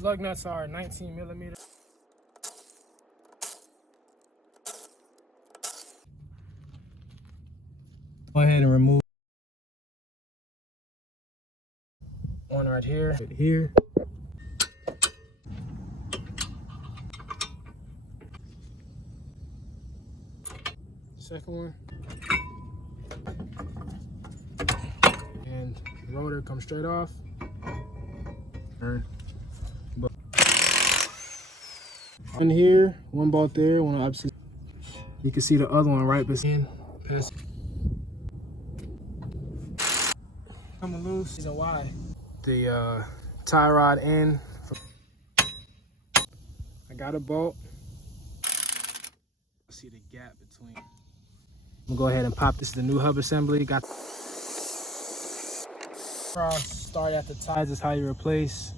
Lug nuts are 19 millimeters. Go ahead and remove one right here. Second one. And the rotor comes straight off. One here, one bolt there, one opposite. You can see the other one right beside. Pass. Coming loose. Reason why? The tie rod end. I got a bolt. See the gap between. I'm gonna go ahead and pop this. The new hub assembly. Got cross start at the ties is how you replace.